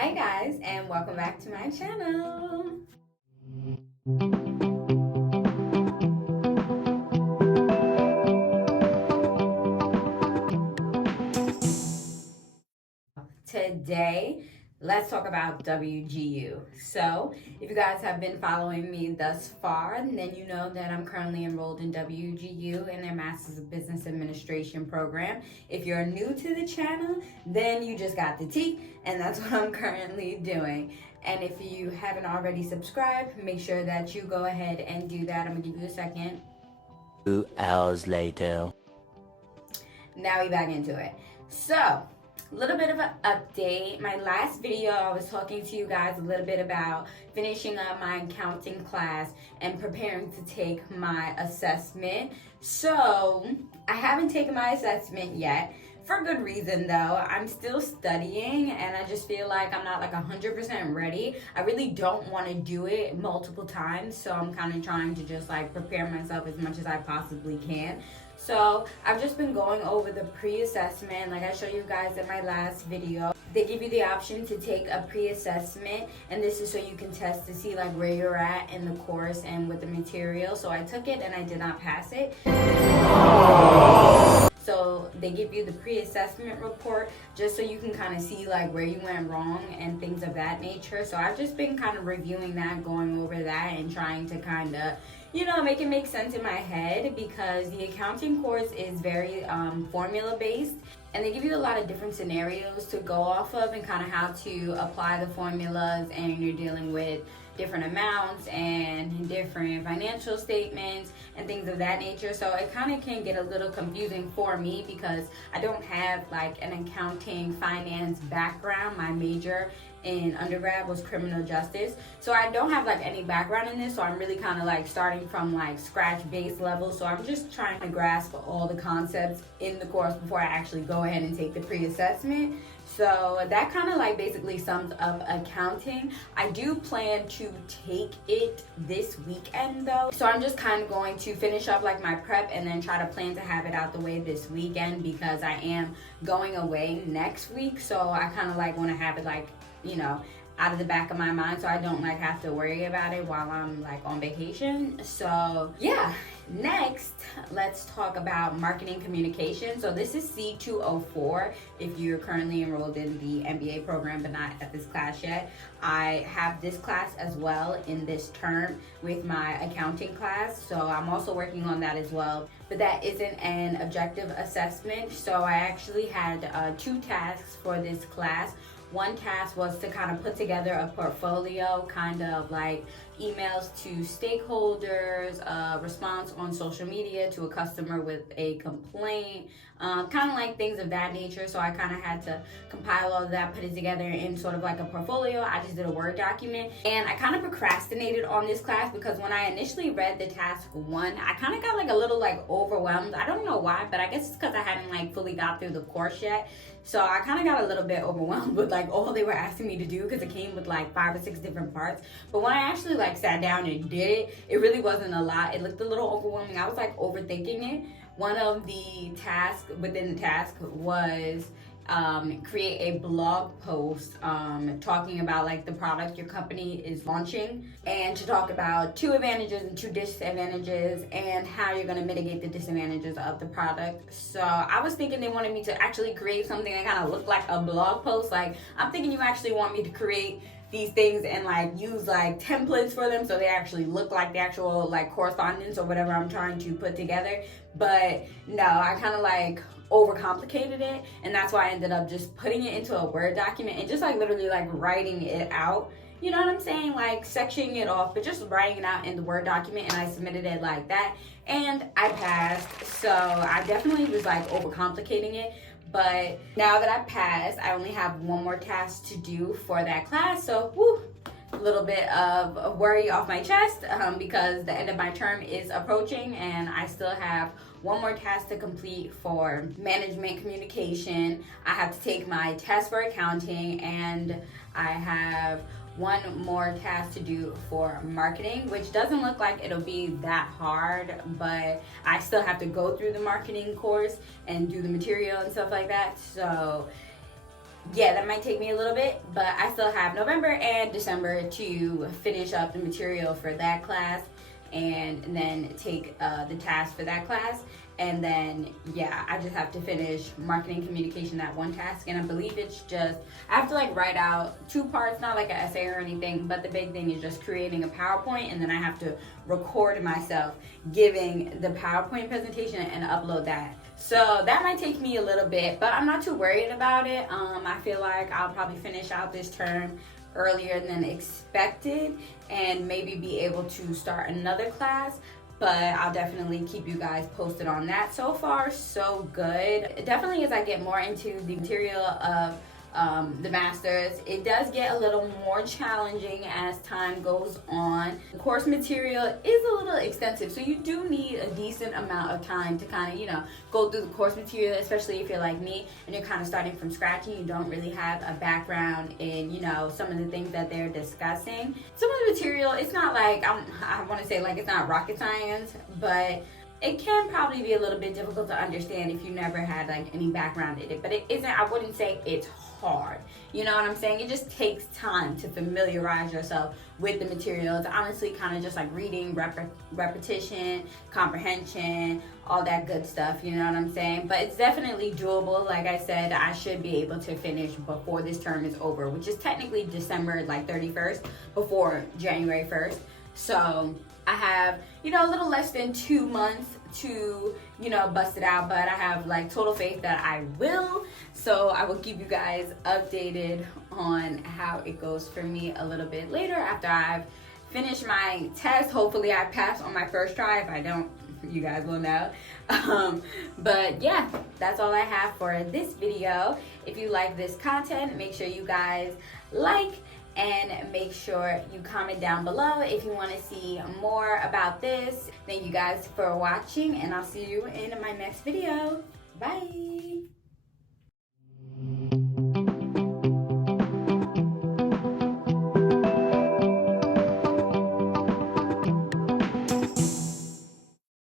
Hi guys, and welcome back to my channel. Today, let's talk about WGU. So, if you guys have been following me thus far, then you know that I'm currently enrolled in WGU in their Master's of Business Administration program. If you're new to the channel, then you just got the tea, and that's what I'm currently doing. And if you haven't already subscribed, make sure that you go ahead and do that. I'm gonna give you a second. 2 hours later. Now we back into it. So, a little bit of an update. My last video, I was talking to you guys a little bit about finishing up my accounting class and preparing to take my assessment. So, I haven't taken my assessment yet. For good reason though. I'm still studying and I just feel like I'm not like 100% ready. I really don't want to do it multiple times, so I'm kind of trying to just like prepare myself as much as I possibly can. So I've just been going over the pre-assessment like I showed you guys in my last video. They give you the option to take a pre-assessment, and this is so you can test to see like where you're at in the course and with the material. So I took it and I did not pass it. So they give you the pre-assessment report just so you can kind of see like where you went wrong and things of that nature. So I've just been kind of reviewing that, going over that, and trying to kind of, make it make sense in my head, because the accounting course is very formula based, and they give you a lot of different scenarios to go off of and kind of how to apply the formulas, and you're dealing with different amounts and different financial statements and things of that nature. So it kind of can get a little confusing for me because I don't have like an accounting finance background. My major in undergrad was criminal justice, so I don't have like any background in this, so I'm really kind of like starting from like scratch base level. So I'm just trying to grasp all the concepts in the course before I actually go ahead and take the pre-assessment. So that kind of like basically sums up accounting. I do plan to take it this weekend though, so I'm just kind of going to finish up like my prep and then try to plan to have it out the way this weekend, because I am going away next week. So I kind of like want to have it like, out of the back of my mind, so I don't like have to worry about it while I'm like on vacation. So yeah, next let's talk about marketing communication. So this is C204 if you're currently enrolled in the MBA program but not at this class yet. I have this class as well in this term with my accounting class, so I'm also working on that as well, but that isn't an objective assessment. So I actually had 2 tasks for this class. One task was to kind of put together a portfolio, kind of like emails to stakeholders, response on social media to a customer with a complaint, kind of like things of that nature. So I kind of had to compile all of that, put it together in sort of like a portfolio. I just did a Word document, and I kind of procrastinated on this class because when I initially read the task 1, I kind of got like a little like overwhelmed. I don't know why, but I guess it's because I hadn't like fully got through the course yet. So I kind of got a little bit overwhelmed with like all they were asking me to do, because it came with like 5 or 6 different parts. But when I actually like sat down and did it, it really wasn't a lot. It looked a little overwhelming. I was like overthinking it. One of the tasks within the task was create a blog post talking about like the product your company is launching, and to talk about 2 advantages and 2 disadvantages and how you're going to mitigate the disadvantages of the product. So I was thinking they wanted me to actually create something that kind of looked like a blog post. Like, I'm thinking you actually want me to create these things and like use like templates for them so they actually look like the actual like correspondence or whatever I'm trying to put together. But no, I kind of like overcomplicated it, and that's why I ended up just putting it into a Word document and just like literally like writing it out. You know what I'm saying? Like sectioning it off, but just writing it out in the Word document, and I submitted it like that, and I passed. So I definitely was like overcomplicating it. But now that I passed, I only have one more task to do for that class. So woo, a little bit of worry off my chest because the end of my term is approaching, and I still have one more task to complete for management communication. I have to take my test for accounting, and I have one more task to do for marketing, which doesn't look like it'll be that hard, but I still have to go through the marketing course and do the material and stuff like that. So yeah, that might take me a little bit, but I still have November and December to finish up the material for that class and then take the task for that class. And then, yeah, I just have to finish marketing communication, that one task. And I believe it's just, I have to like write out 2 parts, not like an essay or anything, but the big thing is just creating a PowerPoint, and then I have to record myself giving the PowerPoint presentation and upload that. So that might take me a little bit, but I'm not too worried about it. I feel like I'll probably finish out this term earlier than expected and maybe be able to start another class, but I'll definitely keep you guys posted on that. So far, so good. Definitely as I get more into the material of the masters, it does get a little more challenging as time goes on. The course material is a little extensive, so you do need a decent amount of time to kind of, you know, go through the course material, especially if you're like me and you're kind of starting from scratch and you don't really have a background in, you know, some of the things that they're discussing. Some of the material, it's not like, I want to say like it's not rocket science, but it can probably be a little bit difficult to understand if you never had like any background in it. But it isn't, I wouldn't say it's hard. You know what I'm saying? It just takes time to familiarize yourself with the material. It's honestly kind of just like reading, repetition, comprehension, all that good stuff. You know what I'm saying? But it's definitely doable. Like I said, I should be able to finish before this term is over, which is technically December like 31st, before January 1st. So I have, you know, a little less than 2 months to, you know, bust it out, but I have like total faith that I will. So I will keep you guys updated on how it goes for me a little bit later after I've finished my test. Hopefully I pass on my first try. If I don't, you guys will know. But yeah, that's all I have for this video. If you like this content, make sure you guys like and make sure you comment down below if you want to see more about this. Thank you guys for watching, and I'll see you in my next video. Bye.